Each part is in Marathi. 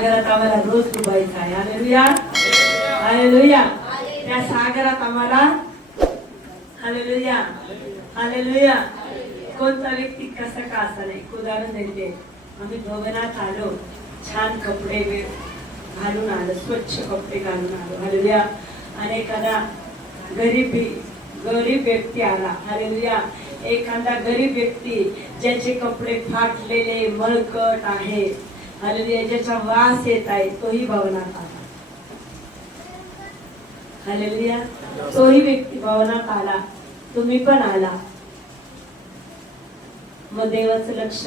सागरात आम्हाला रोज डुबायचं आहे. Hallelujah, hallelujah. त्या सागरात आम्हाला हालेलुया, हालेलुया. कोणता व्यक्ती कसा का असा नाही. उदाहरण देते, आम्ही भवनात आलो, छान कपडे घालून आलो, स्वच्छ कपडे घालून आलो. हालेलुया. आणि एखादा गरीब व्यक्ती आला. हालेलुया. एखादा गरीब व्यक्ती ज्याचे कपडे फाटलेले मळकट आहे, हालेलुया, ज्याचा वास येत आहे, तोही भवनात आला. हालेलुया. तोही व्यक्ती भवनात आला, तुम्ही पण आला. मग देवाचं लक्ष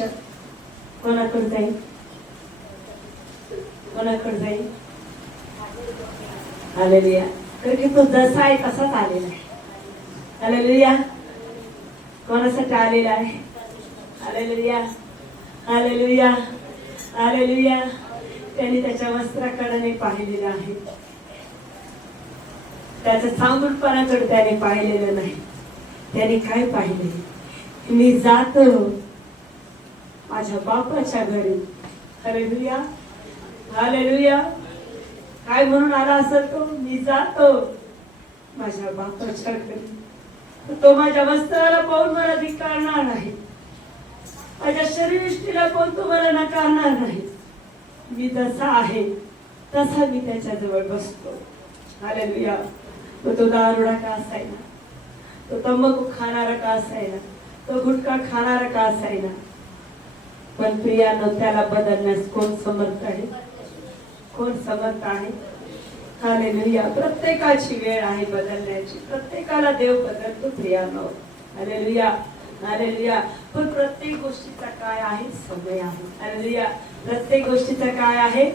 कोणाकडे जाईल? कोणाकडे जाईल? हालेलुया. कारण की तो जसा आहे तसाच आलेला आहे. हालेलुया. कोणासाठी आलेला आहे? हालेलुया, हालेलुया, हालेलुया. त्यांनी त्याच्या वस्त्राकडे नाही पाहिलेलं आहे, त्याच्या चांगुलपणाकडे त्याने पाहिलेलं नाही. त्याने काय पाहिले? मी जातो माझ्या बापाच्या घरी. Hallelujah, hallelujah. काय म्हणून आला असेल तो? मी जातो माझ्या बापाच्या घरी. तो माझ्या वस्त्राला पाहून मला धिक्कारणार नाही, माझ्या शरीरयष्टीला पाहून तो मला नकारणार नाही. मी जसा आहे तसा मी त्याच्या जवळ बसतो. हालेलुया. तो दारुडा का असायना, तो तंबाखू खाणारा का असायना, तो गुटखा खाणारा का असायना, पण प्रियानं त्याला बदलण्यास कोण समर्थ आहे? कोण समर्थ आहे? हालेलुया. प्रत्येकाची वेळ आहे बदलण्याची. प्रत्येकाला देव बदलतो प्रियानो. हालेलुया, हालेलुया. पण प्रत्येक गोष्टीचा काय आहे? समय आहे. हालेलुया. प्रत्येक गोष्टीचा काय आहे?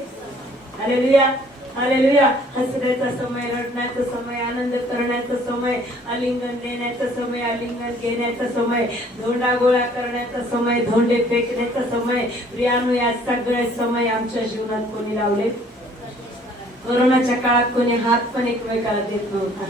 Hallelujah, hallelujah. हसण्याचा समय, रडण्याचा समय, आनंद करण्याचा समय, आलिंगन देण्याचा समय, आलिंगन घेण्याचा समय, धोंडा गोळा करण्याचा समय, धोंडे फेकण्याचा समय. प्रियानो, या सगळे समय आमच्या जीवनात कोणी लावले? कोरोनाच्या काळात कोणी हात पण एकमेकाला देत नव्हता,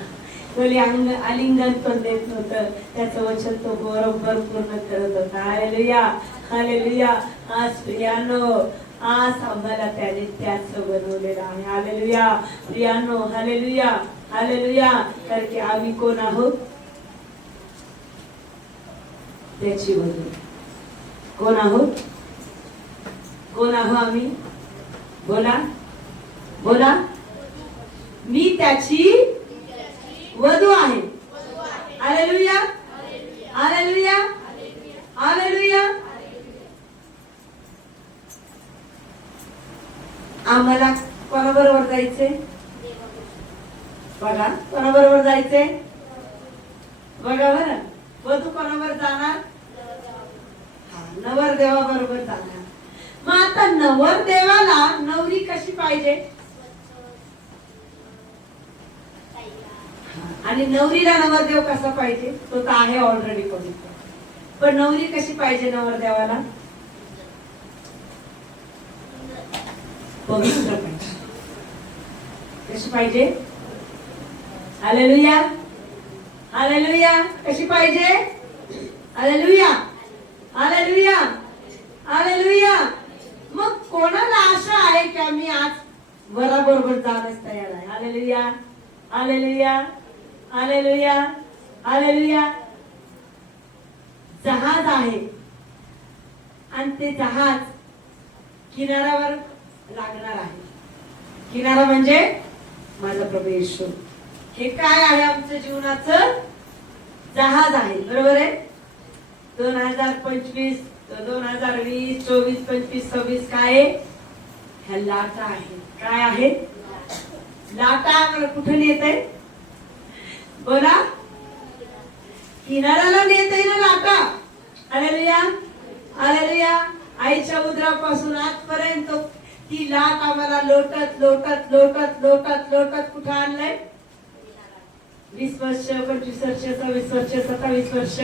कोणी आलिंगन पण देत नव्हतं. त्याचं वचन तो बरोबर पूर्ण करत होता. हालेलुया, हालेलुया. आज प्रियानो, आज आम्हाला त्याने त्याच बनवलेलं आहे. हालेलुया, प्रियानो. हालेलुया, हालेलुया. कारण की आम्ही कोण आहोत? त्याची वधू. कोण आहोत? कोण आहो आम्ही? बोला, बोला. मी त्याची वधू आहे. हालेलुया, हालेलुया, हालेलुया. आम्हाला कोणाबरोबर जायचे? बघा, कोणाबरोबर जायचे? बघा बरं, वधू कोणाबरोबर जाणार? नवरदेवाबरोबर जाणार. मग आता नवरदेवाला नवरी कशी पाहिजे? आणि नवरीला नवरदेव कसा पाहिजे? तो तर आहे ऑलरेडी पवित्र. पण नवरी कशी पाहिजे नवरदेवाला? पवित्र पाहिजे. कशी पाहिजे? Hallelujah, hallelujah. कशी पाहिजे? हालेलुया, हालेलुया, हालेलुया. मग कोणाला आशा आहे की आम्ही आज वराबरोबर जाण्यास तयार आहे? हालेलुया, हालेलुया, हालेलुया, हालेलुया. जहाज आहे आणि ते जहाज किनाऱ्यावर लागणार आहे. किनारा म्हणजे माझा प्रभू येशू. हे काय आहे? आमच्या जीवनाचं जहाज आहे. बरोबर आहे. 2025, 2020, 24, 25, 26 काय? ह्या लाटा आहे. काय आहे? लाटा. कुठे नेते? बोला. किनाऱ्याला नेते ना लाटा. Hallelujah, hallelujah. आईच्या उदरापासून आजपर्यंत ती लाट आम्हाला लोटत लोटत लोटत लोटत लोटत कुठं आणलंय? 20 वर्ष, 25 वर्ष, 26 वर्ष, 27 वर्ष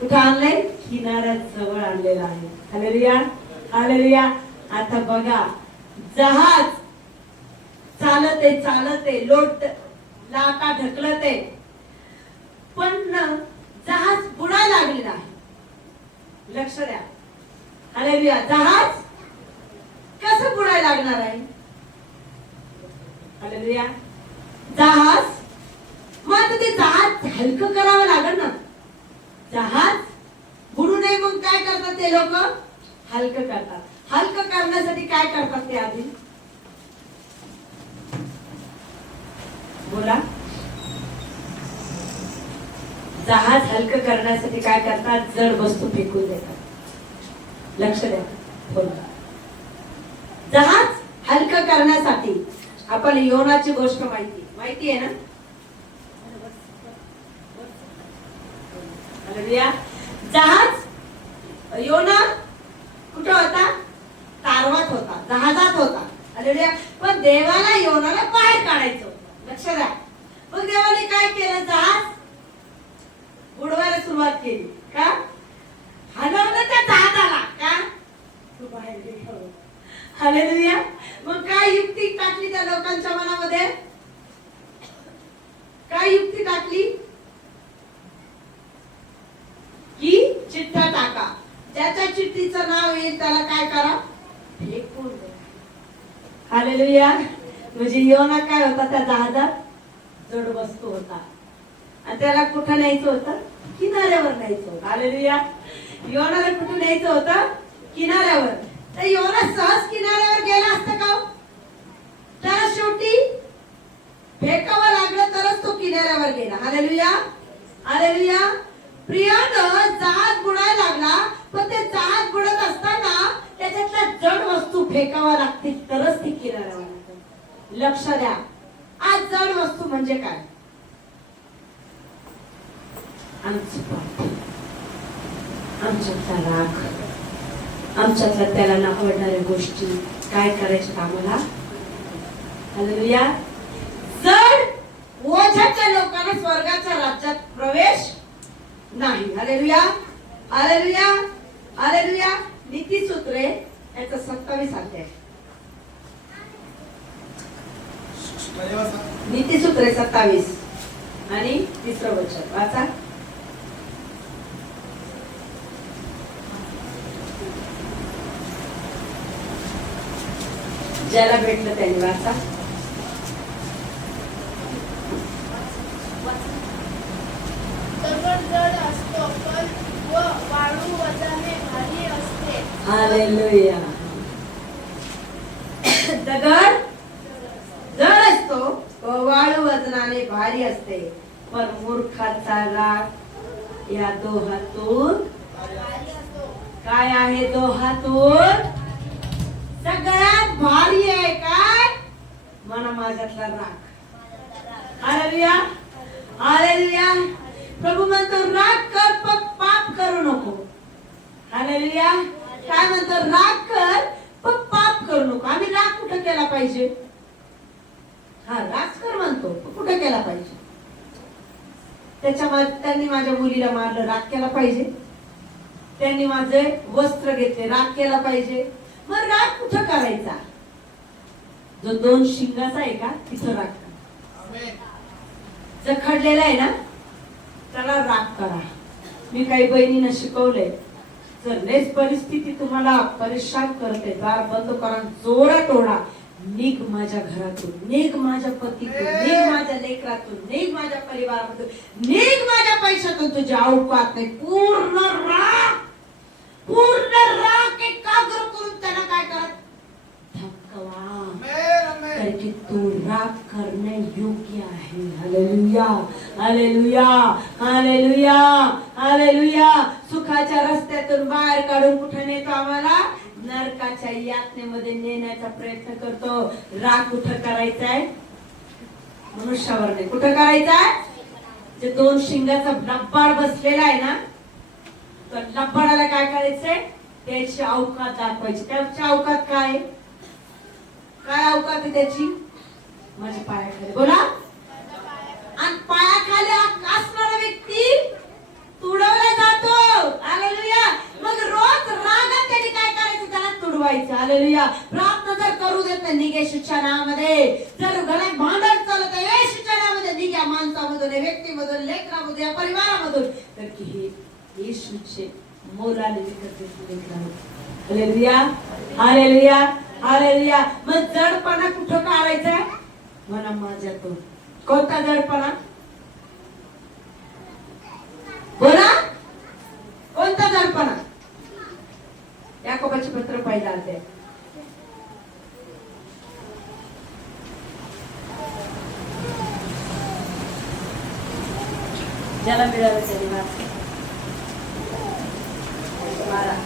कुठं आणलंय? किनाऱ्यात जवळ आणलेला आहे. Hallelujah, hallelujah. आता बघा, जहाज चालते चालते, लोट लाटा ढकलते, पण जहाज बुडायला लागलेला आहे. लक्ष द्या. हालेलुया. जहाज कसं बुडायला जाणार आहे? हालेलुया. जहाज, मग ते जहाज हलकं करावं लागेल ना. जहाज बुडू नये मग काय करतात ते लोक? हलकं करतात. हलकं करण्यासाठी काय करतात ते आधी? बोला. जहाज हलकं करण्यासाठी काय करतात? जड वस्तू फेकून देतात. लक्ष द्या. बोला. जहाज हलकं करण्यासाठी आपण योनाची गोष्ट माहिती आहे ना? हालेलुया. जहाज योना कुठं होता? तारवात होता, जहाजात होता. हालेलुया. पण देवाला योनाला बाहेर काढायचं होतं. लक्ष द्या. मग देवाने काय केलं? जहाज बुडवायला सुरुवात केली. का? हलवलं त्या जहाजाला. का? तू बाहेर गेला. हालेलुया. मग काय युक्ती टाकली त्या लोकांच्या मनामध्ये? काय युक्ती टाकली? की चिठ्ठ्या टाका. ज्याच्या चिठ्ठीचं नाव येईल त्याला काय करा? फेकून द्या. हालेलुया. म्हणजे योना काय होता? त्या जहाजात जड वस्तू होता आणि त्याला कुठं न्यायचं होतं? किनाऱ्यावर न्यायचं होतं. हालेलुया. योनाला कुठं न्यायचं होतं? किनाऱ्यावर. तर योना सहज किनाऱ्यावर गेला असता का? त्याला शेवटी फेकावं लागलं तरच तो किनाऱ्यावर गेला. हालेलुया. हालेलुया. प्रियानं जहाज बुडायला लागला, पण ते जहाज बुडत असताना त्याच्यातल्या जड वस्तू फेकाव्या लागतील तरच ती किनाऱ्यावर लागते. लक्ष द्या. आज जड वस्तू म्हणजे काय? आमच्यातला राग, आमच्यातल्या त्याला न आवडणाऱ्या गोष्टी काय करायच्या आम्हाला? हालेलुया. जड ओझ्याच्या लोकांना स्वर्गाच्या राज्यात प्रवेश नाही. हालेलुया. हालेलुया. हालेलुया. नीतिसूत्रे याचं 27 अध्याय. नीतिसूत्रे 27 आणि 3रं वचन वाचा. ज्याला भेटलं त्यांनी वाचा. दगड जड असतो पण वाळू वजनाने भारी असते. हालेलुया. दगड जड असतो, वाळू वजनाने भारी असते, पण मूर्खाचा राग या दोहातून काय आहे? दोहातून सगळ्यात भारी आहे काय? मना माझ्यातला राग. हालेलुया. हालेलुया. प्रभू म्हणतो राग कर पण पाप करू नको. हालेलुया. काय म्हणतो? राग कर पण पाप करू नको. आम्ही राग कुठं केला पाहिजे? हा, राग कर म्हणतो, कुठं केला पाहिजे? त्यांनी माझ्या मुलीला मारलं, राग केला पाहिजे. त्यांनी माझे वस्त्र घेतले, राग केला पाहिजे. मग राग कुठं करायचा? जो 2 शिंगाचा आहे का तिथं राग करा. जखडलेला आहे ना त्याला राग करा. मी काही बहिणींना शिकवलंय, जर लेस परिस्थिती तुम्हाला परेशान करते, दार बंद करा, जोरात ओढा, निघ माझ्या घरातून, निघ माझ्या पतीतून, निघ माझ्या लेकरातून, निघ माझ्या परिवारातून, निघ माझ्या पैशातून. तुझ्या अवकात नाही. पूर्ण राग एकाग्र करून त्याला काय करा? धक्कवा. कारण की तू राग करणे योग्य आहे. हालेलुया. हालेलुया. हालेलुया. हालेलुया. सुखाच्या रस्त्यातून बाहेर काढून कुठे नेतो? आम्हाला नरकाच्या यातनेमध्ये नेण्याचा प्रयत्न करतो. राग कुठं करायचाय? मनुष्यावर नाही. कुठं करायचाय? जे 2 शिंगाचा लब्बाड बसलेला आहे ना, तर लब्बाडाला काय करायचंय? त्याची अवकात दाखवायची. त्याची अवकात काय? काय अवकात आहे त्याची? माझ्या पायाखाली. बोला. आणि पायाखाली असणारा व्यक्ती तुडवला जातो. हालेलुया. मग रोज रागात त्याने काय करायचं? त्याला तुडवायचं. हालेलुया. प्रार्थना जर करू देत नाही निघेशूच्या नावामध्ये, जर घरात भांडण चालत आहे येशूच्या नावामध्ये, निघ्या माणसामधून, व्यक्तीमधून, लेकरामधून, या परिवारामधून, तर की हे येशूचे मोलाने विकत घेतलेले लेकरं. हालेलुया. हालेलुया. हालेलुया. मग जडपणा कुठं काढायचा आहे? म्हणा माझ्यातून. कोणता जडपणा? बोला, कोणता जडपणा? याकोबाचे पत्र पहिला अध्याय. ज्याला मिळालं त्याने वाचा. 12.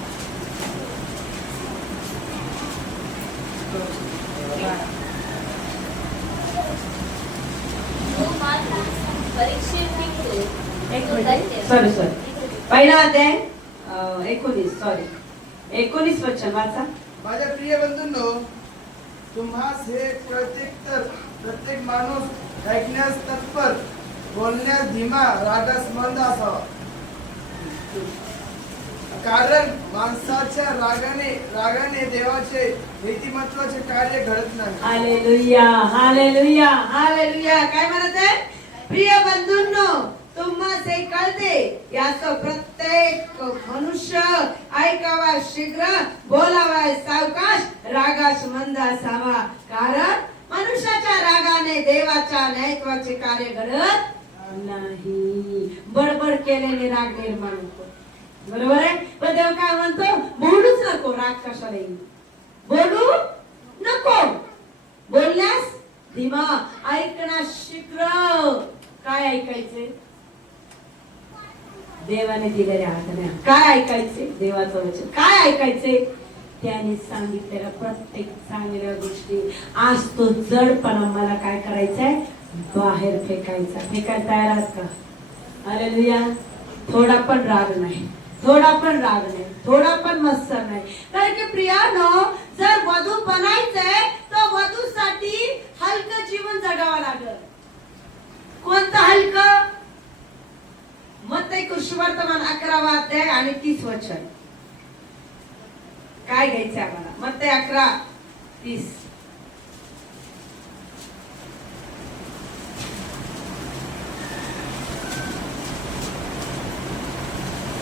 सॉरी पहिला अध्याय 19 वचन वाचा. माझ्या प्रिय बंधूंनो, तुम्हास हे कळते तर प्रत्येक माणूस ऐकण्यास तत्पर, बोलण्यास धीमा, रागास मंद असावा. कारण माणसाच्या रागाने देवाचे नीतिमत्वाचे कार्य घडत नाही. हालेलुया, हालेलुया, हालेलुया. काय म्हणत आहे? प्रिय बंधूंनो, तुम्हास हे कळते, याचं प्रत्येक मनुष्य ऐकावा शीघ्र, बोलावा सावकाश, रागास मंद असावा. कारण मनुष्याच्या रागाने देवाच्या न्यायत्वाचे कार्य घडत नाही. बडबड केल्याने राग निर्माण होतो. बरोबर आहे. पण देव काय म्हणतो? बोलूच नको. राग कशाला येईल? बोलू नको. बोलण्यास धीमा, ऐकण्यास शीघ्र. काय ऐकायचे? देवाने दिलेल्या आज्ञा. काय ऐकायचे? देवाचं वचन. काय ऐकायचे? त्याने सांगितलेल्या प्रत्येक चांगल्या गोष्टी. आज तो जडपणा मला काय करायचंय? बाहेर फेकायचा. फेकायला तयार आहात का? हालेलुया. थोडा पण राग नाही, थोडा पण राग नाही, थोडा पण मत्सर नाही. कारण की प्रियानो, जर वधू बनायचंय तर वधूसाठी हलकं जीवन जगावं लागलं. कोणतं हलकं? मत्ती कृष्णवर्तमान 11 अध्याय आणि 30 वचन. काय घ्यायचं आम्हाला? मत्ती 11:30.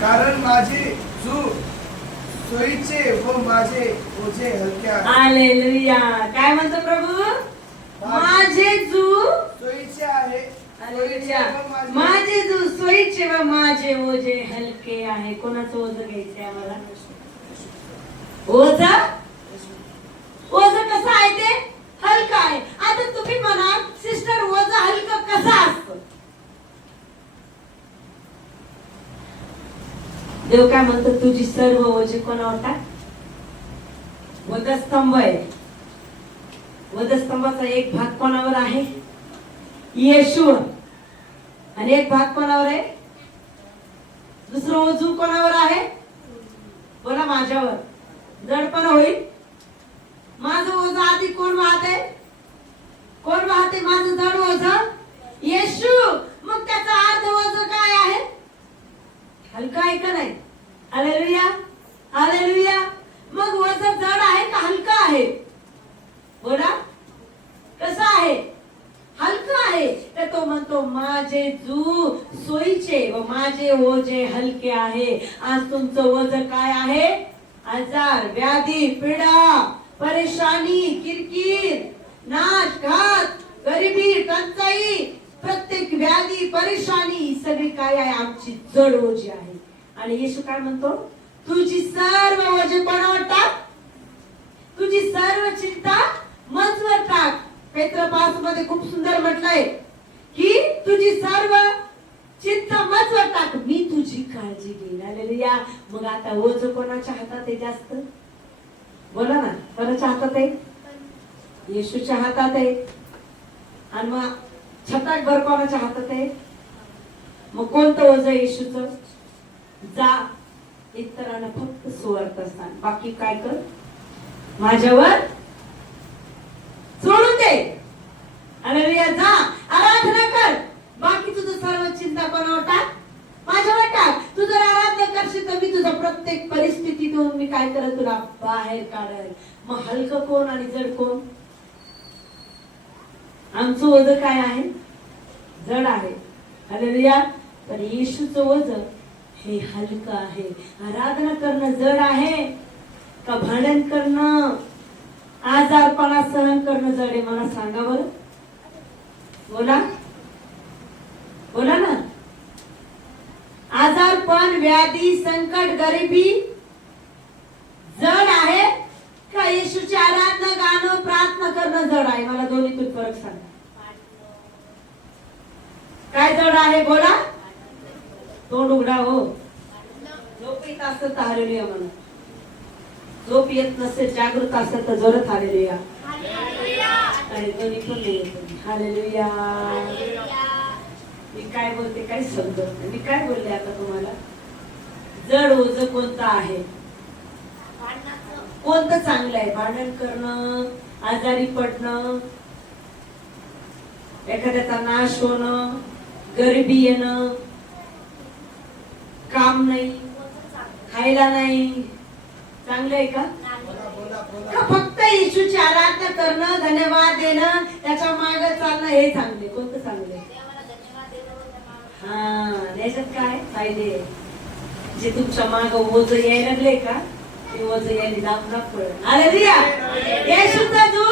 कारण माझे जू सोयीचे व माझे ओझे हलके आहे. हालेलुया. काय म्हणतो प्रभू? माझे जू सोयीचे आहे. हालेलुया. माझे जू सोयीचे व माझे ओझे हलके आहे. कोणाचं ओझं घ्यायचंय आम्हाला? ओझ ओझ कसं आहे? ते हलकं आहे. आता तुम्ही म्हणा सिस्टर, ओझ हलकं कसं असतं? देव काय म्हणतो? तुझी सर्व ओझे कोणावर टाक. वधस्तंभ आहे. वधस्तंभाचा एक भाग कोणावर आहे? येशूवर. आणि एक भाग कोणावर आहे? दुसरं ओझू कोणावर आहे? बोला, माझ्यावर. जडपण होईल. माझं ओझं आधी कोण वाहते? कोण वाहते माझं जड ओझं? येशू. मग त्याचा अर्ध ओझं काय आहे? हलका आहे का नाही? Hallelujah, hallelujah. मग ओझं जड आहे का हलका आहे? बोला, कसं आहे? हलका आहे. तर तो म्हणतो माझे जू सोयीचे व माझे ओझे हलके आहे. आज तुमचं ओझं काय आहे? आजार, व्याधी, पीडा, परेशानी, किरकिर, नाश, घात, गरिबी, टंचाई, प्रत्येक व्याधी, परेशानी सगळी काय आहे? आमची जड ओझी आहे. आणि येशू काय म्हणतो? तुझी सर्व ओझे कोणावर टाक. तुझी सर्व चिंता माझ्यावर टाक. पेत्र 5 मध्ये खूप सुंदर म्हटलंय की तुझी सर्व चिंता माझ्यावर टाक, मी तुझी काळजी घेईन. हालेलुया. मग आता ओझं कोणाच्या हातात आहे जास्त? बोला ना, कोणाच्या हातात आहे? येशूच्या हातात आहे. आणि मग छटाक भर कोणाच्या हातात आहे? मग कोणतं ओझं येशूचं? जा, इतरांना फक्त सुवार्ता सांग, बाकी काय कर माझ्यावर सोडून दे. हालेलुया. जा, आराधना कर, बाकी तुझं सर्व चिंता कोणावर टाक? माझ्यावर टाक. तू जर आराधना करशील तर मी तुझं प्रत्येक परिस्थितीतून मी काय करत तुला बाहेर काढेल. मग हलकं कोण आणि जड कोण? आमचं ओझं काय आहे? जड आहे. हालेलुया. पण येशूचं ओझं हे हलकं आहे. आराधना करणं जड आहे का भांडण करणं? आजारपणा सहन करणं जड आहे. मला सांगा बरं, बोला बोला ना. आजारपण, व्याधी, संकट, गरिबी जड आहे का येशूची आराधना, गाणं, प्रार्थना करणं जड आहे? मला दोन्हीतून फरक सांगा. काय जड आहे बोला. तोंड उघडा हो. झोप येत असेल तर हालेलुया म्हणा. झोप येत नसेल, जागृत असेल तर जोरात हालेलुया. आणि दोन्ही पण नाही येत. हालेलुया. मी काय बोलते काही समजत नाही. मी काय बोलले आता तुम्हाला? जड ओझं कोणतं आहे? कोणतं चांगलं आहे? भांडण करणं, आजारी पडणं, एखाद्याचा नाश होणं, गरिबी येणं, काम नाही, खायला नाही, चांगलं आहे का? का फक्त येशूची आराधना करणं, धन्यवाद देणं, त्याच्या मागे चालणं हे चांगले? कोणतं चांगले? हा, याच्यात काय फायदे? जे तुमच्या माग ओझ यायला लागले का, ते ओझ यायला दाखवलं. हालेलुया. येशूचा जो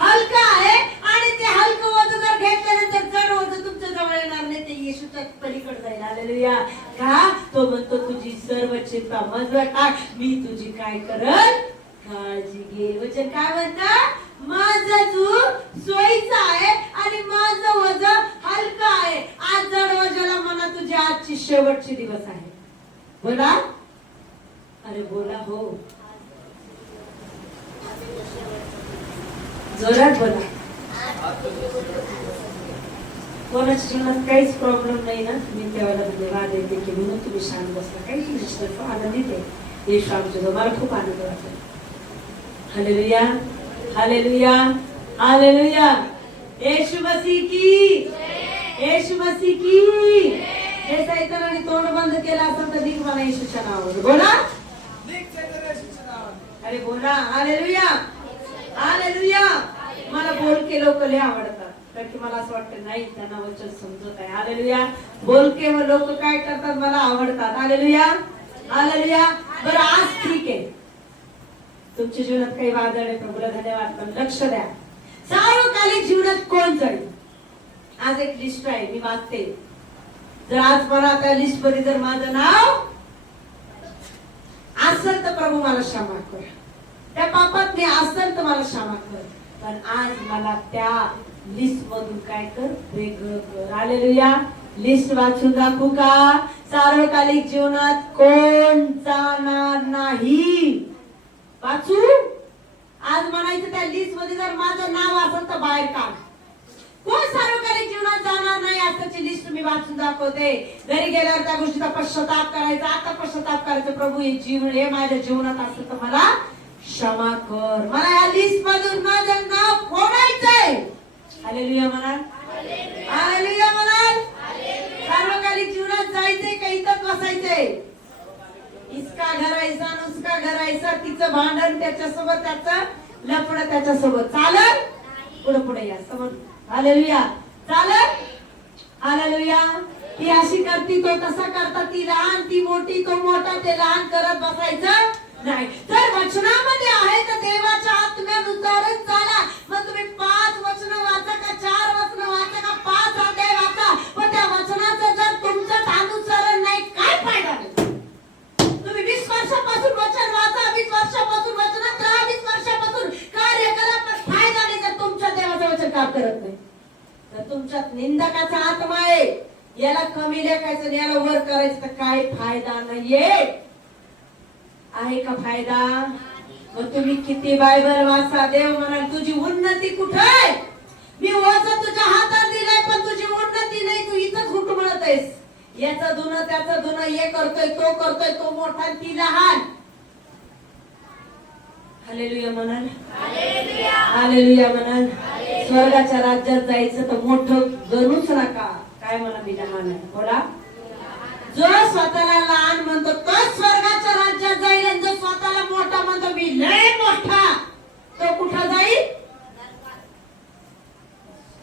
हलका आहे आणि ते हलकं ओझ जर घेतल्यानंतर जड ओझ तुमच्या जवळ येणार नाही, ते येशूच्या पलीकडे जाईल. हालेलुया. का? तो म्हणतो तुझी सर्व चिंता माझ्यावर टाक, मी तुझी काय करल? काळजी घे. वचन काय म्हणतं? माझा जो सोयीचा आहे आणि माझं वजन हलका आहे. आज जड वजाला म्हणा तुझी आजची शेवटची दिवस आहे. बोला. अरे बोला हो, जोरात बोला. कोणाच्या जीवनात काहीच प्रॉब्लेम नाही ना, मी तेव्हा धन्यवाद देते की म्हणून तुम्ही शांत बसला. काही निष्ठा आनंदित आहे. येशू आमच्या मला खूप आनंद वाटतो. हालेलुया, हालेलुया, हालेलुया. येशू मसीह की, येशू मसीह की. हे सैतानाने तोंड बंद केला असेल तर दिग मला येशूच्या नावावर बोला. अरे बोला. Hallelujah, hallelujah. मला बोलके लोक लय आवडतात, कारण की मला असं वाटतं नाही त्यांना वचन समजत आहे. हालेलुया. बोलके लोक काय करतात मला आवडतात. Hallelujah, hallelujah. बरं आज ठीक आहे, तुमच्या जीवनात काही वादळ आहे, प्रभूला धन्यवाद, पण लक्ष द्या. सार्वकालिक जीवनात कोण जाईल? आज एक लिस्ट आहे, मी वाचते. जर आज मला त्या लिस्ट मध्ये जर माझं नाव असेल तर प्रभू मला क्षमा कर. त्या पापात मी असेल तर मला क्षमा कर. पण आज मला त्या लिस्ट मधून काय कर? वेगळं कर. हालेलुया. लिस्ट वाचून दाखवू का? सार्वकालिक जीवनात कोण जाणार नाही? वाचू. आज म्हणायचं त्या लिस्ट मध्ये जर माझं नाव असेल तर बाहेर काढ. कोण सार्वकालिक जीवनात जाणार नाही असाची लिस्ट मी वाचून दाखवते. घरी गेल्यावर त्या गोष्टीचा पश्चाताप करायचा. आता पश्चाताप करायचं. प्रभू हे जीवन हे माझ्या जीवनात असेल तर मला क्षमा कर. मला या लिस्ट मधून माझं नाव खोडायचंय. हालेलुया म्हणाल. हालेलुया म्हणाल. सार्वकालिक जीवनात जायचंय का इथंच बसायचंय? इसका घर ऐसा उसका घर ऐसा. तिचं भांडण त्याच्यासोबत, त्याचं लफडं त्याच्यासोबत चालत पुढे पुढे या समोर. हालेलुया. चालत. हालेलुया. ती अशी करती तो तसा करता, ती लहान ती मोठी तो मोठा, ते लहान करत बसायचं नाही. तर वचनामध्ये आहे तर देवाच्या आत्म्यानुसारच चाला. मग तुम्ही 5 वचन वाचा का 4 वचन वाचा का 5 अध्याय वाचा, पण त्या वचनाचं जर तुमचं अनुसरण नाही काय फायदा नाही. तुम्ही 20 वर्षापासून वचन वाचा, 20 वर्षापासून वचनात राहा, 20 वर्षापासून कार्य करा, पण फायदा नाही जर तुमच्या देवाचं वचन काम करत नाही. तर तुमच्यात निंदकाचा आत्मा आहे. याला कमी लेखायचं, याला वर करायचं, तर काय फायदा नाहीये. आहे का फायदा? मग तुम्ही किती बायबल वाचा, देव म्हणाल तुझी उन्नती कुठे आहे? मी ओझं तुझ्या हातात दिलंय, पण तुझी उन्नती नाही. तू इथंच घुटमळत आहेस. याचं धुणं त्याचं धुणं, हे करतोय तो मोठा ती लहान. हालेलुया म्हणाल. हालेलुया म्हणाल. स्वर्गाच्या राज्यात जायचं तर मोठं गणूच नका. काय म्हणा मी लहान आहे. बोला. जो स्वतःला लहान म्हणतो तो स्वर्गाच्या राज्यात जाईल, आणि जो स्वतःला मोठा म्हणतो मी लय मोठा, तो कुठं जाईल?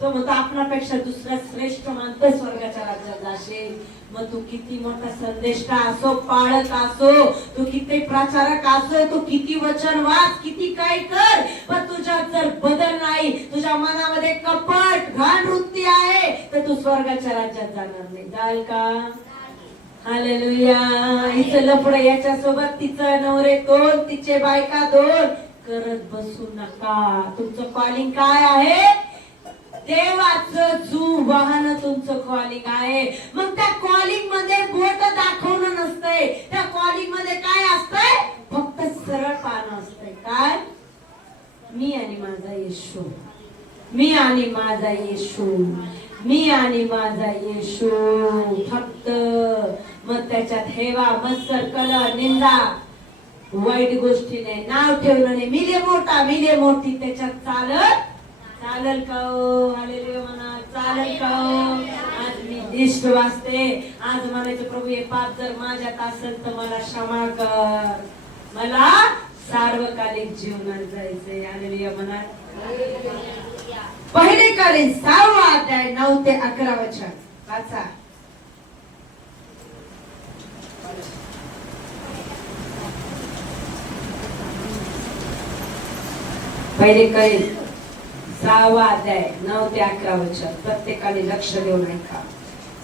तो म्हणतो आपल्यापेक्षा दुसरा श्रेष्ठ मानतो स्वर्गाच्या राज्यात जाशील. मग तू किती मोठा संदेष्टा असो, पाळक असो, तू किती प्रचारक असो, तू किती वचन वाच, किती काय कर, पण तुझ्यात जर बदल नाही, तुझ्या मनामध्ये कपट घाण वृत्ती आहे, तर तू स्वर्गाच्या राज्यात जाणार नाही. जाल का? हालेलुया. हिचं लफडं याच्यासोबत तिचं नवरे दोन, तिचे बायका दोन करत बसू नका. तुमचं कॉलिंग काय आहे? देवाचं जू वाहन तुमचं कॉलिंग आहे. मग त्या कॉलिंग मध्ये बोट दाखवणं नसतंय, त्या कॉलिंग मध्ये काय असतंय? फक्त सरळ पानं असतंय. काय? मी आणि माझा येशू, मी आणि माझा येशू, मी आणि माझा येशू, फक्त. मग त्याच्यात हेवा, मत्सर, कलह, निंदा, वाईट गोष्टीने नाव ठेवलं नाही, मिले मोठा मिले मोठी, त्याच्यात चालल का हो? हालेलुया म्हणा, चालेल का हो? आज मी लिस्ट वाचते. आज म्हणायचं प्रभू हे पाप जर माझ्यात असेल तर मला क्षमा कर, मला सार्वकालिक जीवनात जायचंय. हालेलुया म्हणा. पहिले कालीन 6वा अध्याय 9 ते 11 वचन वाचा. पहिले कालीन 6वा अध्याय 9 ते 11 वचन. प्रत्येकाने लक्ष देऊन ऐका.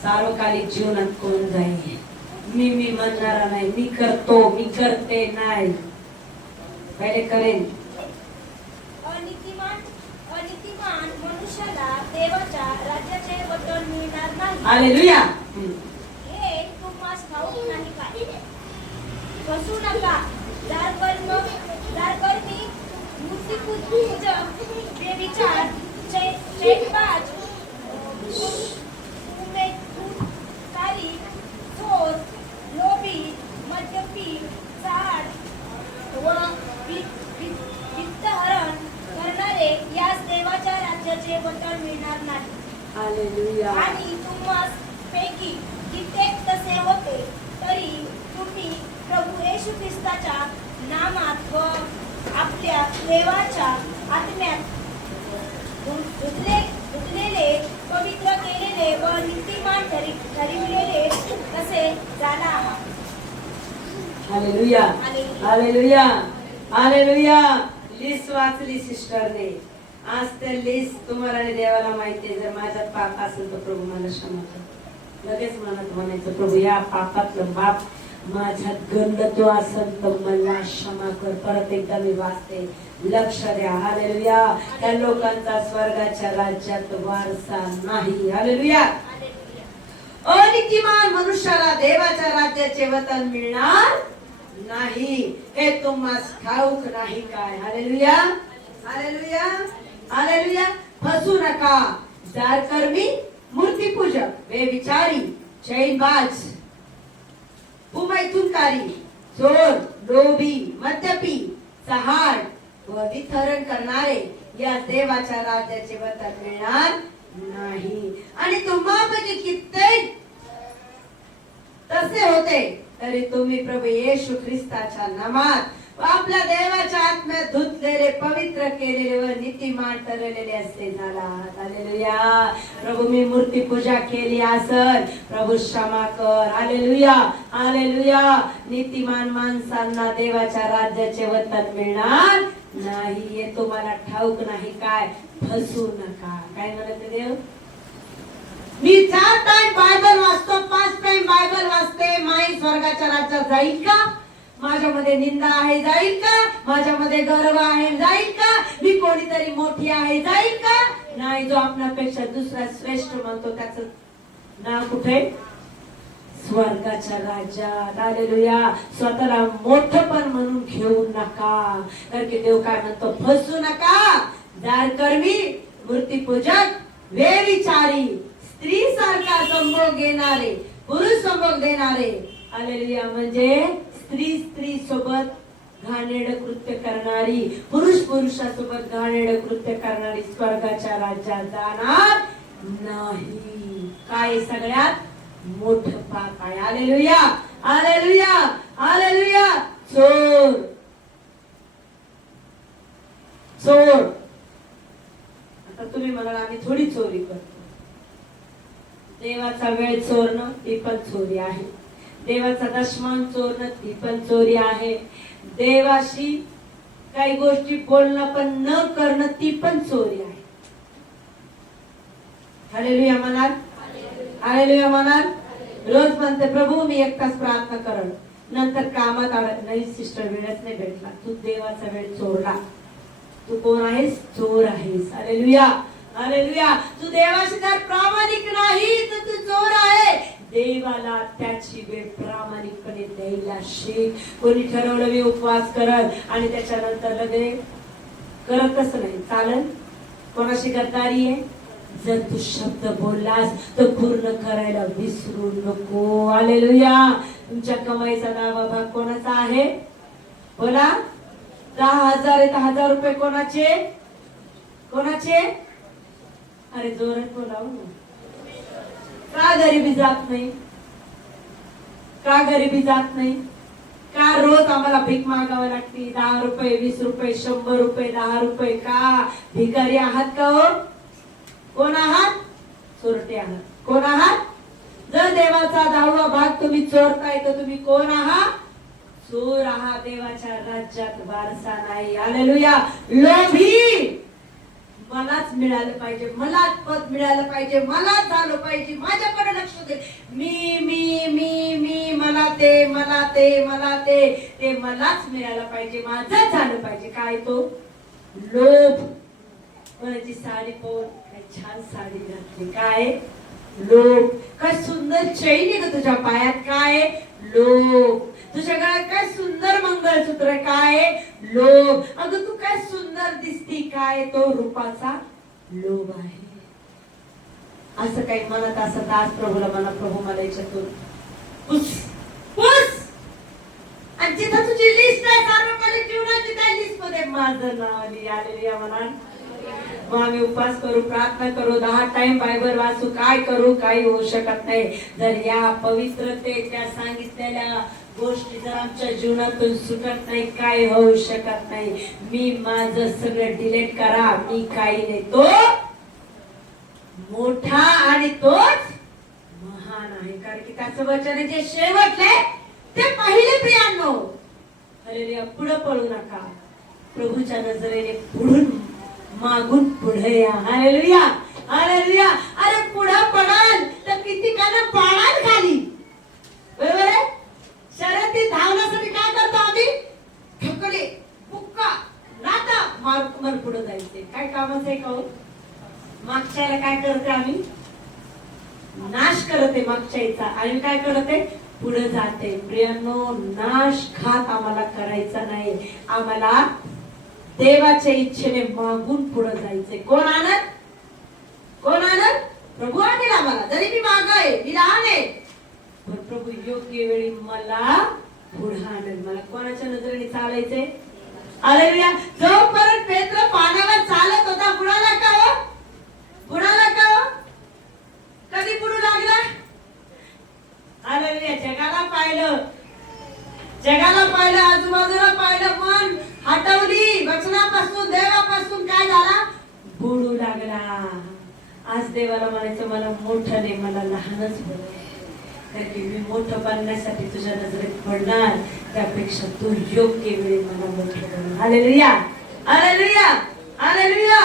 सार्वकालिक जीवनात कोण जाईल? मी म्हणणारा नाही, मी करतो, मी करते नाही. पहिले करेन. अनितिमान मनुष्याला देवाच्या राज्याचे वचन मिळणार नाही. हालेलुया. हे तुम्हास ठाऊक नाही काय? फसू नका. जारकर्मी, मूर्तिपूजक, बेविचार, चैनबाज, उमेदकारी, चोर, लोभी, मद्यपी, चाड व वित्तहरण करणारे यास देवाच्या राज्याचे वचन मिळणार नाही. हालेलुया. आणि तुम्हास पैकी कित्येक तसे होते, तरी तुम्ही प्रभू येशू ख्रिस्ताच्या नामात व आपल्या देवाच्या आत्म्यात धुतलेले, पवित्र केलेले व नीतिमान ठरविलेले तसे झाला आहात. हालेलुया. हालेलुया. हालेलुया. लिस्ट वाचली सिस्टरने. आज तर लिस्ट तुम्हाला आणि देवाला माहितीये. जर माझ्यात पाप असेल तर प्रभू मला क्षमा कर. लगेच मनात म्हणायचं प्रभू या पापातलं बाप माझ्यात गंडतो असेल तर मला क्षमा कर. परत एकदा मी वाचते, लक्ष द्या. हालेलुया. त्या लोकांचा स्वर्गाच्या राज्यात वारसा नाही. हालेलुया. अनितिमान मनुष्याला देवाच्या राज्याचे वतन मिळणार नाही, हे तुम्हास ठाऊक नाही काय? हालेलुया. हालेलुया. हालेलुया. फसू नका. जारकर्मी, मूर्तिपूजक, बेविचारी, चैनबाज, उमैथुनकारी, चोर, लोभी, मद्यपी, चहाड व वितरण करणारे या देवाच्या राज्याचे वतन मिळणार नाही. आणि तुम्हापैकी कित्येक तसे होते, तरी तुम्ही प्रभू येशू ख्रिस्ताच्या नामात व आपल्या देवाच्या आत्म्यात धुतलेले, पवित्र केलेले व नीतिमान ठरलेले असते झाला. हालेलुया. प्रभू मी मूर्ती पूजा केली असल, प्रभू क्षमा कर. हालेलुया. हालेलुया. नीतिमान माणसांना देवाच्या राज्याचे वतन मिळणार नाही, हे तुम्हाला ठाऊक नाही काय? फसू नका. काय म्हणते देव? मी 4 टाइम बायबल वाचतो, 5 टाइम बायबल वाचते, माई स्वर्गाच्या राज्यात जाईल का? माझ्यामध्ये निंदा आहे जाईल का? माझ्यामध्ये गर्व आहे जाईल का? मी कोणीतरी मोठी आहे जाईल का? नाही. जो आपल्यापेक्षा दुसरा श्रेष्ठ म्हणतो त्याचं नाव कुठे? स्वर्गाच्या राज्यात. हालेलुया. स्वतःला मोठपण म्हणून घेऊ नका. कारण की देव काय म्हणतो? फसू नका. जारकर्मी, मूर्तिपूजक, व्यभिचारी, स्त्री सारखा संभोग घेणारे, पुरुष संभोग देणारे. हालेलुया. म्हणजे स्त्री सोबत घाणेरडं कृत्य करणारी, पुरुष पुरुषासोबत घाणेरडं कृत्य करणारी स्वर्गाच्या राज्यात जाणार नाही. काय सगळ्यात मोठं पाप आहे. हालेलुया. हालेलुया. हालेलुया. चोर, चोर. आता तुम्ही म्हणाल आम्ही थोडी चोरी करतो. देवाचा वेळ चोरणं ती पण चोरी आहे. देवाचा दशमान चोरणं ती पण चोरी आहे. देवाशी काही गोष्टी बोलणं पण न करणं ती पण चोरी आहे. हालेलुया म्हणाल, हालेलुया म्हणाल. रोज म्हणते प्रभू मी एक तास प्रार्थना करल, नंतर कामात नाही सिस्टर वेळच नाही भेटला. तू देवाचा वेळ चोरला. तू कोण आहेस? चोर आहेस. Hallelujah, hallelujah. तू देवाशी जर प्रामाणिक नाही तर तू चोर आहे. देवाला त्याची वेळ प्रामाणिकपणे द्यायला शिक. कोणी ठरवलं मी उपवास करल आणि त्याच्यानंतर लगेच करतच नाही, चालेल? कोणाशी गद्दारी आहे? जर तू शब्द बोललास तर पूर्ण करायला विसरू नको. हालेलुया. तुमच्या कमाईचा 10वा भाग कोणाचा आहे? बोला. 10,000 आहे. 10,000 रुपये कोणाचे? कोणाचे? अरे जोरात बोलाव ना. का गरिबी जात नाही? का गरिबी जात नाही? का रोज आम्हाला भीक मागावं लागते? 10 रुपये, 20 रुपये, 100 रुपये, 10 रुपये. का भिकारी आहात का हो? कोण आहात? चोरटे आहात. कोण आहात? जर देवाचा 10वा भाग तुम्ही चोरताय तर तुम्ही कोण आहात? चोर आहात. देवाच्या राज्यात वारसा नाही. हालेलुया. लोभी. मलाच मिळालं पाहिजे, मलाच पद मिळालं पाहिजे, मलाच झालं पाहिजे, माझ्याकडे लक्ष दे. मी मी मी मी मला ते मला ते मला ते ते मलाच मिळालं पाहिजे, माझंच झालं पाहिजे. काय तो? लोभ. कोणाची साडी पाहून काय छान साडी घातली, काय? लोभ. काय सुंदर चैन आहे ग तुझ्या पायात, काय? लोभ. तुझ्या गळ्यात काय सुंदर मंगळसूत्र, काय? लोभ. अगं तू काय सुंदर दिसती, काय? तो रूपाचा लोभ आहे. असं काही म्हणत असत आज प्रभूला म्हणा, प्रभू मला याच्यातून पुस पुस. आणि जिथं तुझी लिस्ट आहे सार्वकालिक जीवनाची, त्या लिस्ट मध्ये माझं नाव आलेली म्हणा. मग आम्ही उपवास करू, प्रार्थना करू, 10 टाइम बायबल वाचू, काय करू? काही होऊ शकत नाही जर या पवित्रतेच्या सांगितलेल्या गोष्टी जर आमच्या जीवनातून सुटत नाही. काय होऊ शकत नाही. मी माझं सगळं डिलीट करा. मी काही नाही, तो मोठा आणि तोच महान आहे. कारण की त्याचं वचन आहे जे शेवटले ते पहिले प्रियांनो. हालेलुया. पुढे पळू नका. प्रभूच्या नजरेने पुढून मागून पुढे या. Hallelujah, hallelujah. अरे पुढे पडाल तर किती कानं पाडाल खाली, बरोबर आहे? शर्यतीत धावण्यासाठी काय करतो आम्ही? ठोकले, बुक्का, नाता मार पुढे जायचे. काय कामाचं आहे का हो? मागच्याला काय करते आम्ही? नाश करते मागच्याचा. आणि काय करते? पुढे जाते. प्रियांनो, नाश घात आम्हाला करायचा नाही. आम्हाला देवाच्या इच्छेने मागून पुढे जायचे. कोण आणत? कोण आणत? प्रभू आणेल आम्हाला. जरी मी माग आहे, मी लहान आहे, पण प्रभू योग्य वेळी मला पुढे आणेल. मला कोणाच्या नजरेने चालायचे? हालेलुया. जोपर्यंत पेत्र पाण्यावर चालत होता, बुडाला का हो? बुडाला का हो? कधी बुडू लागला? हालेलुया. जगाला पाहिलं, जगाला पाहिलं, आजूबाजूला पाहिलं, मन हटवली वचनापासून, देवापासून. काय झाला? बुडू लागला. आज देवाला म्हणायचं मला मोठं नाही, मला लहानच बोलायचं. कारण की मी मोठं बनण्यासाठी तुझ्या नजरेत पडणार, त्यापेक्षा तू योग्य वेळी मला मोठं बन. हालेलुया, हालेलुया, हालेलुया,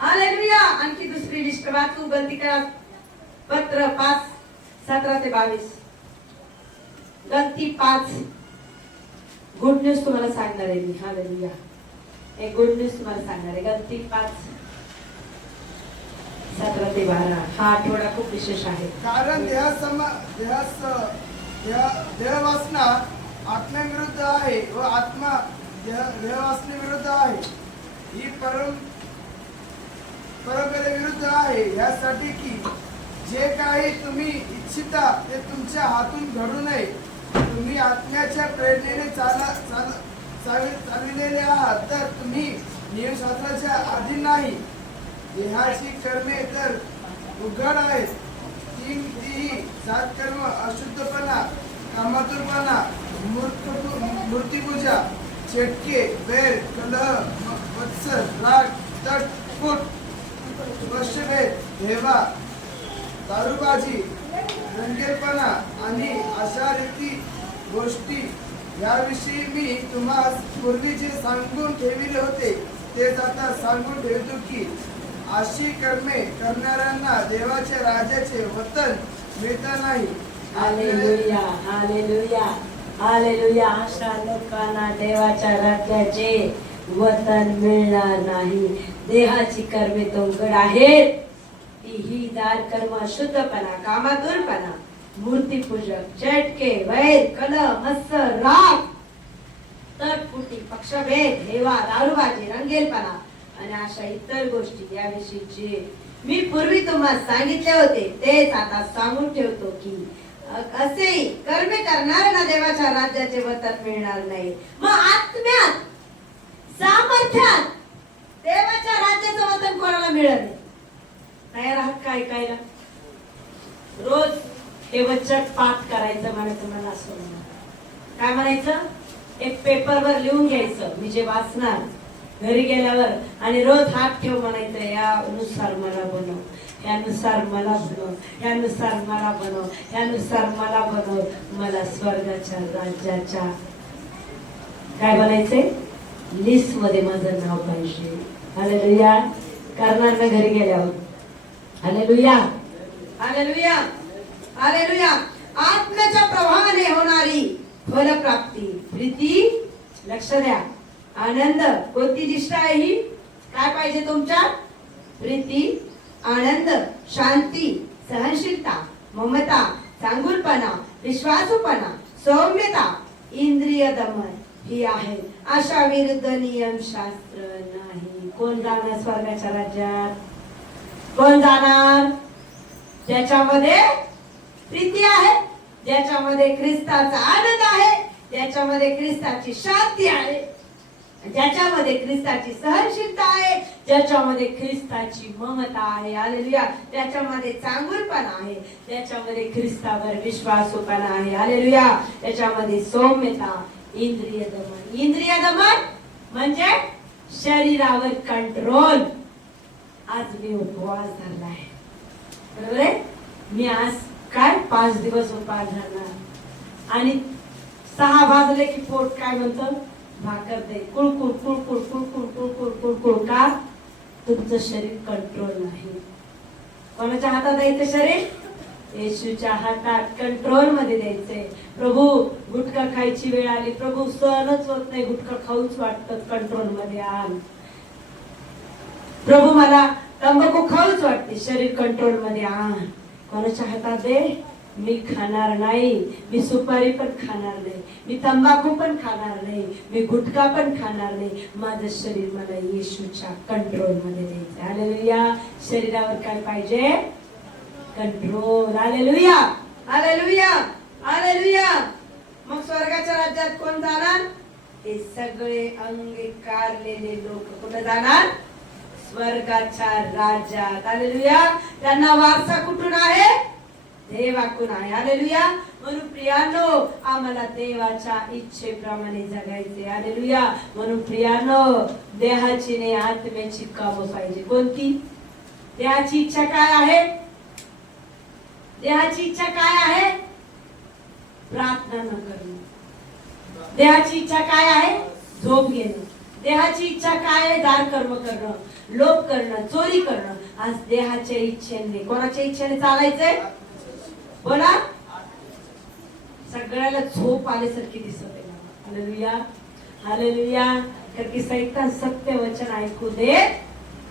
हालेलुया. आणखी दुसरी लिस्ट वाचू. गलतीका पत्र 5:17-22. गलती 5. गुड न्यूज तुम्हाला सांगणार आहे मी. हालेलुया. एक गुड न्यूज तुम्हाला सांगणार आहे. गलती 5:17-12. हा आठवडा खूप विशेष आहे. कारण देहवासना आत्म्याविरुद्ध आहे व आत्मा देहवासनेविरुद्ध आहे. ही परंपरेविरुद्ध आहे. यासाठी की जे काही तुम्ही इच्छिता ते तुमच्या हातून घडू नये. तुम्ही आत्म्याच्या प्रेरणेने चालविलेले आहात, तर तुम्ही नियमशास्त्राच्या अधीन नाही. देहाची कर्मे तर उघड आहेत. तीही 7 कर्म: अशुद्धपणा, कामातुरपणा, मूर्तिपूजा, चेटके, बैर, कलह, मत्सर, राग, तट, फूट, स्पर्शभेद, हेवा, दारूबाजी, रंगेलपणा आणि अशा रीती गोष्टी याविषयी मी तुम्हाला पूर्वी जे सांगून ठेविले होते तेच आता सांगून ठेवतो की अशी कर्मे करणाऱ्यांना देवाच्या राज्याचे वतन मिळत नाही. हालेलुया, हालेलुया, हालेलुया. अशा लोकांना देवाच्या राज्याचे वतन मिळणार नाही. देहाची कर्मे तोंगड आहेत, ती ही दार कर्म, शुद्धपणा, कामातुरपणा, मूर्तीपूजक, चटके, वैर, कलह, मत्सर, राग, तटफुटी, पक्षभेद, हेवा, दारूबाजी, रंगेलपणा आणि अशा इतर गोष्टी याविषयीचे मी पूर्वी तुम्हाला सांगितले होते तेच आता सांगून ठेवतो की असेही कर्मे करणाऱ्यांना देवाच्या राज्याचे वतन मिळणार नाही. मग आत्म्यात, सामर्थ्यात देवाच्या राज्याचं वतन कोणाला मिळत नाही. तयार आहात का ऐकायला? रोज हे वचन पाठ करायचं म्हणायचं. मला असं म्हणा, काय म्हणायचं? एक पेपरवर लिहून घ्यायचं, मी जे वाचणार घरी गेल्यावर, आणि रोज हात ठेव म्हणायचं, यानुसार मला बनव, यानुसार मला बनव, यानुसार मला बनव, यानुसार मला बनव, मला स्वर्गाच्या राज्याच्या काय बनायचंय, लिस्ट मध्ये माझं नाव पाहिजे. हालेलुया. करणार ना घरी गेल्यावर. हालेलुया, हालेलुया, हालेलुया. आत्म्याच्या प्रभावाने होणारी फलप्राप्ती, प्रीती, लक्ष द्या, आनंद, कोणती निष्ठा आहे ही? काय पाहिजे तुमच्यात? प्रीती, आनंद, शांती, सहनशीलता, ममता, चांगुलपणा, विश्वासूपणा, सौम्यता, इंद्रिय दमन ही आहे. अशा विरुद्ध नियम शास्त्र नाही. कोण जाणार स्वर्गाच्या राज्यात? कोण जाणार? ज्याच्यामध्ये प्रीती आहे, ज्याच्यामध्ये ख्रिस्ताचा आनंद आहे, ज्याच्यामध्ये ख्रिस्ताची शांती आहे, ज्याच्यामध्ये ख्रिस्ताची सहनशीलता आहे, ज्याच्यामध्ये ख्रिस्ताची ममता आहे. हालेलुया. त्याच्यामध्ये चांगुलपणा आहे, त्याच्यामध्ये ख्रिस्तावर विश्वासूपणा आहे. हालेलुया. त्याच्यामध्ये सौम्यता, इंद्रिय दमन. इंद्रिय दमन म्हणजे शरीरावर कंट्रोल. आज मी उपवास धरलाय, बरोबर आहे? मी आज काय 5 दिवस उपवास धरणार आणि 6 वाजले की पोट काय म्हणतं, भाकर दे, कुळकुळ कुळकुळ कुळकुळ कुळकुळ कुळकुळ. का? तुमचं शरीर कंट्रोल नाही. कोणाच्या हातात द्यायचं शरीर? येशूच्या हातात, कंट्रोल मध्ये द्यायचंय. प्रभू गुटखा खायची वेळ आली, प्रभू सहनच होत नाही, गुटखा खाऊच वाटतं, कंट्रोल मध्ये आण. प्रभू मला तंबाखू खाऊच वाटते, शरीर कंट्रोल मध्ये आण. कोणाच्या हातात दे? मी खाणार नाही, मी सुपारी पण खाणार नाही, मी तंबाखू पण खाणार नाही, मी गुटखा पण खाणार नाही. माझं शरीर मला येशूच्या कंट्रोल मध्ये द्यायचं. हालेलुया. शरीरावर काय पाहिजे? कंट्रोल. हालेलुया, हालेलुया, हालेलुया. मग स्वर्गाच्या राज्यात कोण जाणार? हे सगळे अंगीकारलेले लोक. कुठे जाणार? स्वर्गाच्या राज्यात. हालेलुया. त्यांना वारसा कुठून आहे? देवाकडून आहे. हालेलुया. म्हणून प्रियानो, आम्हाला देवाच्या इच्छेप्रमाणे जगायचे. हालेलुया. म्हणून प्रियानो, देहाची नाही आत्म्याची कामं पाहिजे. कोणती? देहाची इच्छा काय आहे? देहाची इच्छा काय आहे? प्रार्थना न करणं. देहाची इच्छा काय आहे? झोप घेणं. देहाची इच्छा काय आहे? दार कर्म करणं, लोभ करणं, चोरी करणं. आज देहाच्या इच्छेने, कोणाच्या इच्छेने चालायचंय? बोला. सगळ्याला झोप आल्यासारखी दिसत आहे. हालेलुया, हालेलुया. कारण की सैतान सत्य वचन ऐकू दे.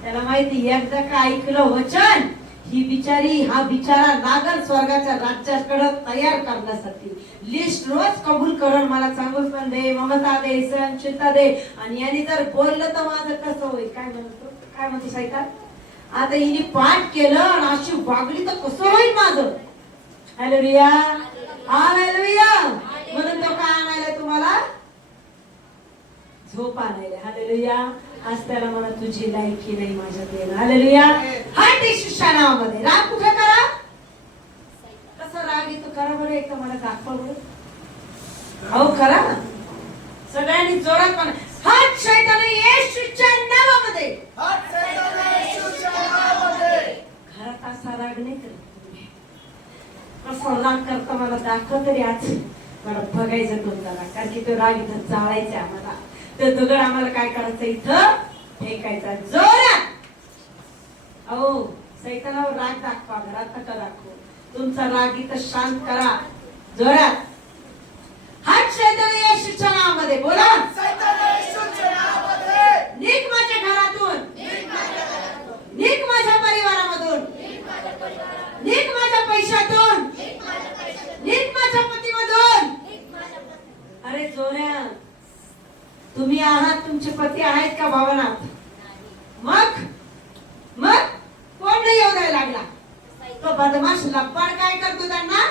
त्याला माहिती, एकदा का ऐकलं वचन, ही बिचारी, हा बिचारा लागल स्वर्गाच्या राज्याकडे तयार करण्यासाठी. लिस्ट रोज कबूल करून मला चांगूल पण दे, ममता दे, सहनशीलता दे. आणि याने जर बोललं तर माझं कसं होईल? काय म्हणतो? काय म्हणतो सैतान? आता हिने पाठ केलं आणि अशी वागली तर कसं होईल माझं? Hallelujah, hallelujah. म्हणून तो काय आणायला तुम्हाला? झोप आणायला. हालेलुया. आज त्याला म्हणा, तुझी लायकी नाही माझ्यात येणं. हालेलुया. हाट येशूच्या नावामध्ये. राग कुठे करा? कसं राग येतो? करा बरं, एकदा मला दाखवा बरं. हो करा, सगळ्यांनी जोरात म्हणा, हाट शैतान येशूच्या नावामध्ये. घरात असा राग नाही करत. कसा राग करता मला दाखव तरी आज. मला बघायचं तुमचा राग, कारण की तो राग इथं जाळायचा आम्हाला. तो दगड आम्हाला काय करायचं, इथं फेकायचा जोरात. अहो सैतानावर राग दाखवा, घरात नका दाखवू. तुमचा राग इथं शांत करा जोरात. हात शैतान येशूच्या नावामध्ये बोला. निघ माझ्या घरातून, निघ माझ्या परिवारामधून, निघ माझ्या पैशातून, निघ माझ्या पतीमधून. अरे जोऱ्या, तुम्ही आहात, तुमचे पती आहेत का भावनात? मग मग कोण नाही येऊ द्यायला लागला? तो बदमाश लप्पाड काय करतो, त्यांना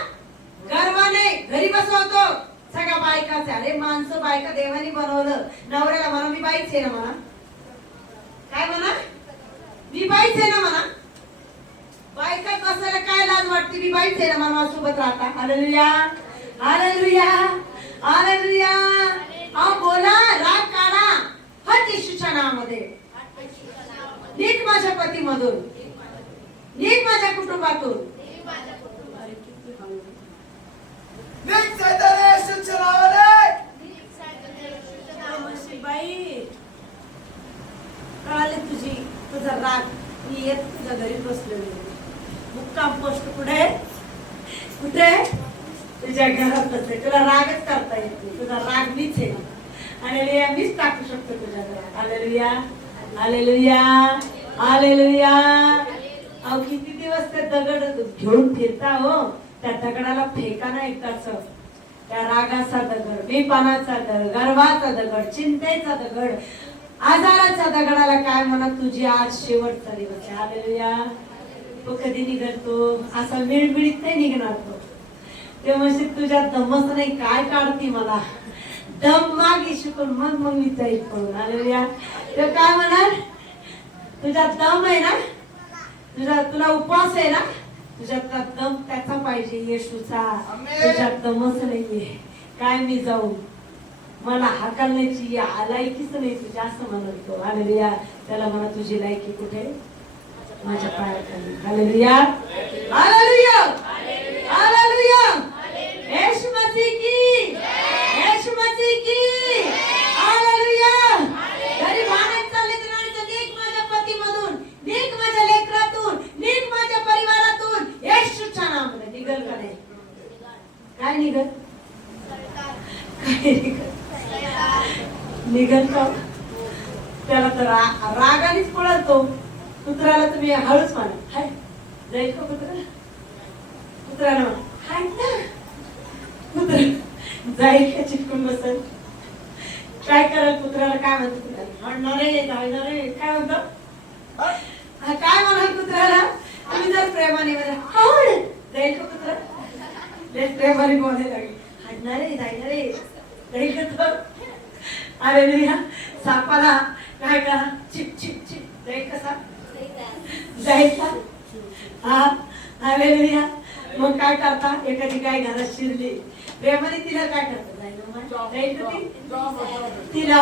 गर्वाने घरी बसवतो सगळ्या बायकाचे. अरे माणसं बायका देवानी बनवलं. नवऱ्याला म्हणा मी बाईच आहे ना, म्हणा काय म्हणा, मी बाईच आहे ना म्हणा. बायका कसाला काय लाज वाटते, मी बाईच आहे ना म्हणा, सोबत राहता. हालेलुया, हालेलुया, हालेलुया. अहो बोला, राग काढा हात येशूच्या नावामध्ये. निघ माझ्या पतीमधून, निघ माझ्या कुटुंबातून. अरे किती भाऊ. बाई कळाले तुझी, तुझा राग. मी येत तुझ्या घरी बसलेली. मुक्काम पोस्ट कुठे कुठे? तुझ्या घरातच आहे. तुला रागच करता येत नाही. तुझा राग मीच आहे. हालेलुया, मीच टाकू शकतो तुझ्या घरात. हालेलुया, हालेलुया, हालेलुया. अहो किती दिवस ते दगड घेऊन फिरता हो. त्या दगडाला फेका ना एकदाच. त्या रागाचा दगड, बेपणाचा दगड, गर्वाचा दगड, चिंतेचा दगड, आजाराच्या दगडाला काय म्हणा, तुझी आज शेवटचा दिवस आहे. हालेलुया. तो कधी निघतो असा मिळमिळीत नाही निघणार तो. ते म्हणजे तुझ्या दमच नाही, काय काढती मला दम मागे शिकून, मग मग मी जाईल पळून. हालेलुया. तो काय म्हणाल, तुझा दम आहे ना, तुला उपवास आहे ना, तुझ्यातला दम त्याचा पाहिजे, येशूचा. तुझ्यात दमच नाहीये. काय मी जाऊ, मला हाकलण्याची लायकीच नाही तुझी, असं म्हणत तो. हालेलुया. त्याला म्हणा तुझी लायकी कुठे, माझ्या पायाखाली. हालेलुया, हालेलुया, हालेलुया. येशू मसीह की, येशू मसीह की. हालेलुया. घरी भांडण चालले तर निघ माझ्या पतीमधून, निघ माझ्या लेकरातून, निघ माझ्या परिवारातून. येशूच्या नावाने निघल का नाही? काय निघल, काय निघल का? त्याला तर रागानेच पळतो. कुत्र्याला तुम्ही हळूच म्हणा, हाय जाईल का कुत्रा? कुत्र्याला म्हणा हाय ना, कुत्रा जाईल का चिटकून बसल? काय करेल कुत्र्याला? काय म्हणतो कुत्र्याला? म्हणणारे धावणारे काय म्हणतो, काय म्हणाल कुत्र्याला? तुम्ही जर प्रेमाने म्हणा जाईल का कुत्रा? प्रेमाने बोलायला लागेल, हाडणारे धावणारे जाईल का? अरे सापाला काय करा, चिप चिप चिप जाईल कसा? जायचा. हा हालेलुया. मग काय करता, एखादी गाय घरात शिरली, प्रेमाने तिला काय करता, तिला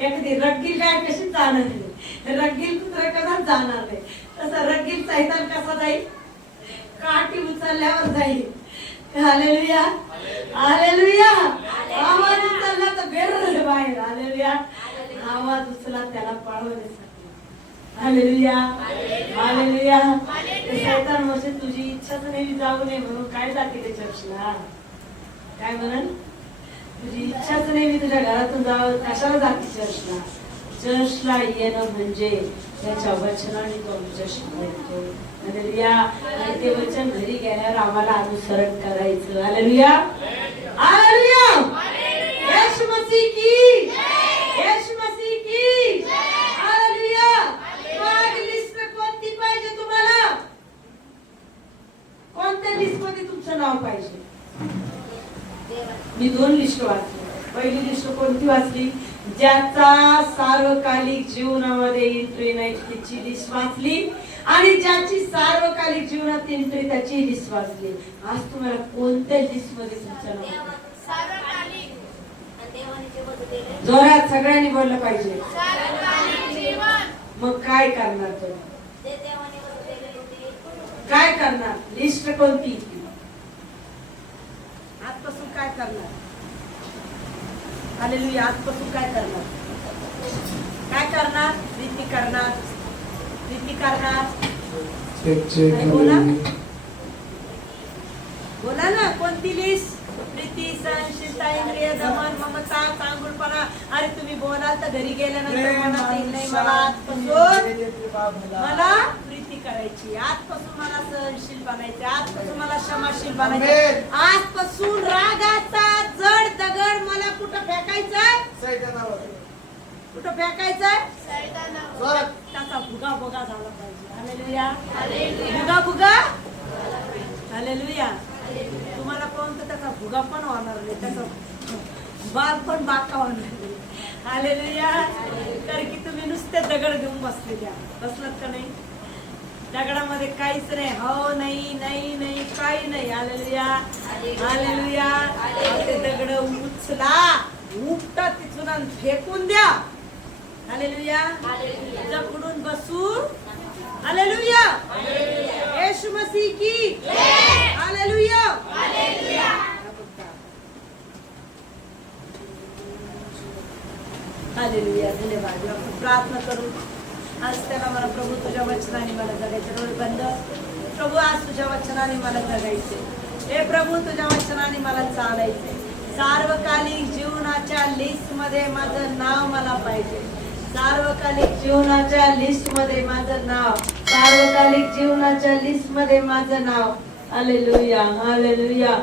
एखादी रग्गील गाय कशी जाणार नाही, रग्गील कुत्रा कसा जाणार नाही, तसा रग्गील सैतान कसा जाईल, काठी उचलल्यावर जाईल. Hallelujah, hallelujah. आवाज उचलला तर बेर बाहेर. हालेलुया. आवाज उचला त्याला पळवण्यासाठी. Hallelujah, hallelujah. सैतान म्हणजे तुझी इच्छाच नाही जाऊ नये म्हणून काय जाते ते चर्चला? काय म्हणाल, तुझी इच्छाच नाही मी तुझ्या घरातून जावं, कशाला जाते चर्चला? चर्चला येणं म्हणजे त्याच्या वचनाने तो आमच्याशी बोलतो. हालेलुया. आणि ते वचन घरी गेल्यावर आम्हाला अनुसरण करायचं. हालेलुया, हालेलुया. येशू मसीह की, येशू मसीह की. हालेलुया. मग लिस्ट कोणती पाहिजे तुम्हाला? कोणत्या लिस्ट मध्ये तुमचं नाव पाहिजे? मी 2 लिस्ट वाचली. पहिली लिस्ट कोणती वाचली? ज्याचा सार्वकालिक जीवनामध्ये एंट्री नाही त्याची लिस्ट वाचली, आणि ज्याची सार्वकालिक जीवनात एंट्री त्याची लिस्ट वाचली. आज तुम्हाला कोणत्या लिस्ट मध्ये तुमचं नाव? जोरात सगळ्यांनी बोललं पाहिजे. मग काय करणार तुम्ही? काय करणार? लिस्ट कोणती? काय करणार? हालेलुया. आजपासून काय करणार? काय करणार? प्रीती करणार. प्रीती करणार. अरे बोला बोला ना. कोणती लिस्ट? प्रीती, सहनशीलता, इंद्रिय दमन, ममता, चांगुलपणा. अरे तुम्ही बोलाल तर घरी गेल्यानंतर मनात येईल नाही मला आजपासून मला प्रीती करायची, आजपासून मला सहनशील बनायचे, आजपासून मला क्षमाशील बनायचे, आजपासून रागाचा जड दगड मला कुठं फेकायचंय? कुठं फेकायचंय? त्याचा भुगा भुगा झाला पाहिजे. हालेलुया. भुगा भुगा. हालेलुया. तुम्हाला पाहून तर त्याचा भुगा पण होणार नाही, त्याचा बाल पण बाका होणार नाही. हालेलुया. कारण की तुम्ही नुसते दगड घेऊन बसलेल्या बसलात का नाही? दगडामध्ये काहीच नाही. हो नाही नाही नाही काही नाही. हालेलुया. हालेलुया. ते दगड उचला, उपटा तिथून आणि फेकून द्या. हालेलुया. जकडून बसू. हालेलुया. येशू मसीह की हालेलुया. हालेलुया. धन्यवाद. आपण प्रार्थना करू. आज त्याला मला प्रभू तुझ्या वचनाने मला जगायचे. डोळे बंद. प्रभू आज तुझ्या वचनाने मला जगायचे. हे प्रभू तुझ्या वचनाने मला चालायचे. सार्वकालिक जीवनाच्या लिस्ट मध्ये माझं नाव मला पाहिजे. सार्वकालिक जीवनाच्या लिस्ट मध्ये माझं नाव. सार्वकालिक जीवनाच्या लिस्ट मध्ये माझं नाव. हालेलुया. हालेलुया.